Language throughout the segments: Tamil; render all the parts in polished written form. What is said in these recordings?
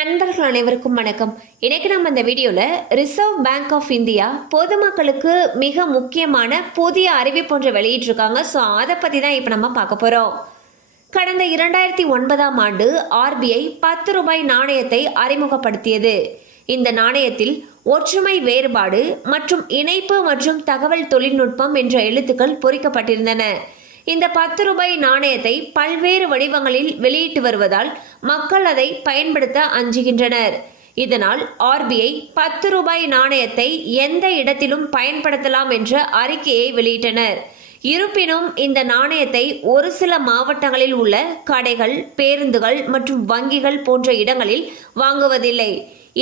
நண்பர்கள் அனைவருக்கும் வணக்கம். இன்னைக்கு நம்ம இந்த வீடியோல ரிசர்வ் பேங்க் ஆஃப் இந்தியா பொதுமக்களுக்கு மிக முக்கியமான புதிய அறிவிப்பு ஒன்று வெளியிட்டிருக்காங்க. ஸோ அதை பற்றி தான் இப்போ நம்ம பார்க்க போகிறோம். கடந்த 2009ஆம் ஆண்டு ஆர்பிஐ 10 ரூபாய் நாணயத்தை அறிமுகப்படுத்தியது. இந்த நாணயத்தில் ஒற்றுமை, வேறுபாடு மற்றும் இணைப்பு மற்றும் தகவல் தொழில்நுட்பம் என்ற எழுத்துக்கள் பொறிக்கப்பட்டிருந்தன. இந்த 10 ரூபாய் நாணயத்தை பல்வேறு வடிவங்களில் வெளியிட்டு வருவதால் மக்கள் அதை பயன்படுத்த அஞ்சுகின்றனர். இதனால் ஆர்பிஐ 10 ரூபாய் நாணயத்தை எந்த இடத்திலும் பயன்படுத்தலாம் என்ற அறிக்கையை வெளியிட்டனர். இருப்பினும் இந்த நாணயத்தை ஒரு சில மாவட்டங்களில் உள்ள கடைகள், பேருந்துகள் மற்றும் வங்கிகள் போன்ற இடங்களில் வாங்குவதில்லை.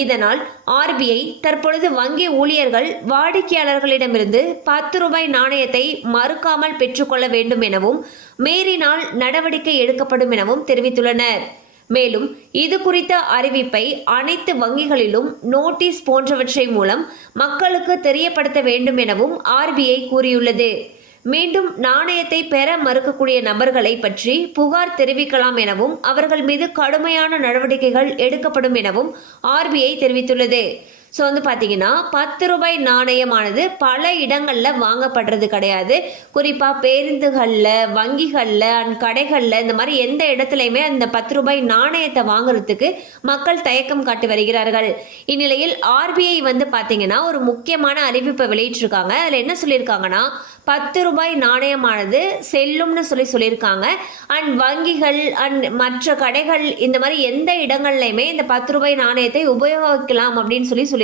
இதனால் ஆர்பிஐ தற்பொழுது வங்கி ஊழியர்கள் வாடிக்கையாளர்களிடமிருந்து 10 ரூபாய் நாணயத்தை மறுக்காமல் பெற்றுக்கொள்ள வேண்டும் எனவும் மீறினால் நடவடிக்கை எடுக்கப்படும் எனவும் தெரிவித்துள்ளனர். மேலும் இது குறித்த அறிவிப்பை அனைத்து வங்கிகளிலும் நோட்டீஸ் போன்றவற்றை மூலம் மக்களுக்கு தெரியப்படுத்த வேண்டும் எனவும் ஆர்பிஐ கூறியுள்ளது. மீண்டும் நாணயத்தை பெற மறுக்கக்கூடிய நபர்களை பற்றி புகார் தெரிவிக்கலாம் எனவும் அவர்கள் மீது கடுமையான நடவடிக்கைகள் எடுக்கப்படும் எனவும் ஆர்பிஐ தெரிவித்துள்ளது. ஸோ பார்த்தீங்கன்னா 10 ரூபாய் நாணயமானது பல இடங்களில் வாங்கப்படுறது கிடையாது. குறிப்பாக பேருந்துகளில், வங்கிகளில் அண்ட் கடைகளில் இந்த மாதிரி எந்த இடத்துலையுமே அந்த 10 ரூபாய் நாணயத்தை வாங்குறதுக்கு மக்கள் தயக்கம் காட்டி வருகிறார்கள். இந்நிலையில் ஆர்பிஐ பார்த்தீங்கன்னா ஒரு முக்கியமான அறிவிப்பை வெளியிட்டிருக்காங்க. அதில் என்ன சொல்லியிருக்காங்கன்னா 10 ரூபாய் நாணயமானது செல்லும்னு சொல்லியிருக்காங்க. அண்ட் வங்கிகள் அண்ட் மற்ற கடைகள் இந்த மாதிரி எந்த இடங்கள்லையுமே இந்த 10 ரூபாய் நாணயத்தை உபயோகிக்கலாம் அப்படின்னு சொல்லியிருக்காங்க.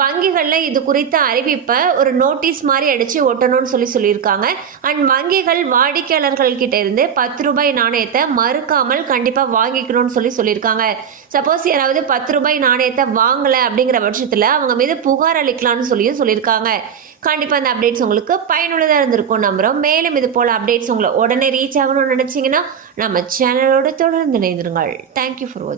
வங்கிகளில் இது குறித்த அறிவிப்பை ஒரு நோட்டீஸ் மாதிரி அடிச்சு ஒட்டணும்னு சொல்லியிருக்காங்க. அண்ட் வங்கிகள் வாடிக்கையாளர்கள் கிட்ட இருந்து 10 ரூபாய் நாணயத்தை மறுக்காமல் கண்டிப்பாக வாங்கிக்கணும்னு சொல்லியிருக்காங்க. சப்போஸ் யாராவது 10 ரூபாய் நாணயத்தை வாங்கலை அப்படிங்கிற பட்சத்தில் அவங்க மீது புகார் அளிக்கலாம்னு சொல்லியிருக்காங்க. கண்டிப்பாக அந்த அப்டேட்ஸ் உங்களுக்கு பயனுள்ளதாக இருந்திருக்கும் நம்புகிறோம். மேலும் இது போல் அப்டேட்ஸ் உங்களை உடனே ரீச் ஆகணும்னு நினச்சிங்கன்னா நம்ம சேனலோட தொடர்ந்து இணைந்திருங்கள். தேங்க்யூ ஃபார் வாட்சிங்.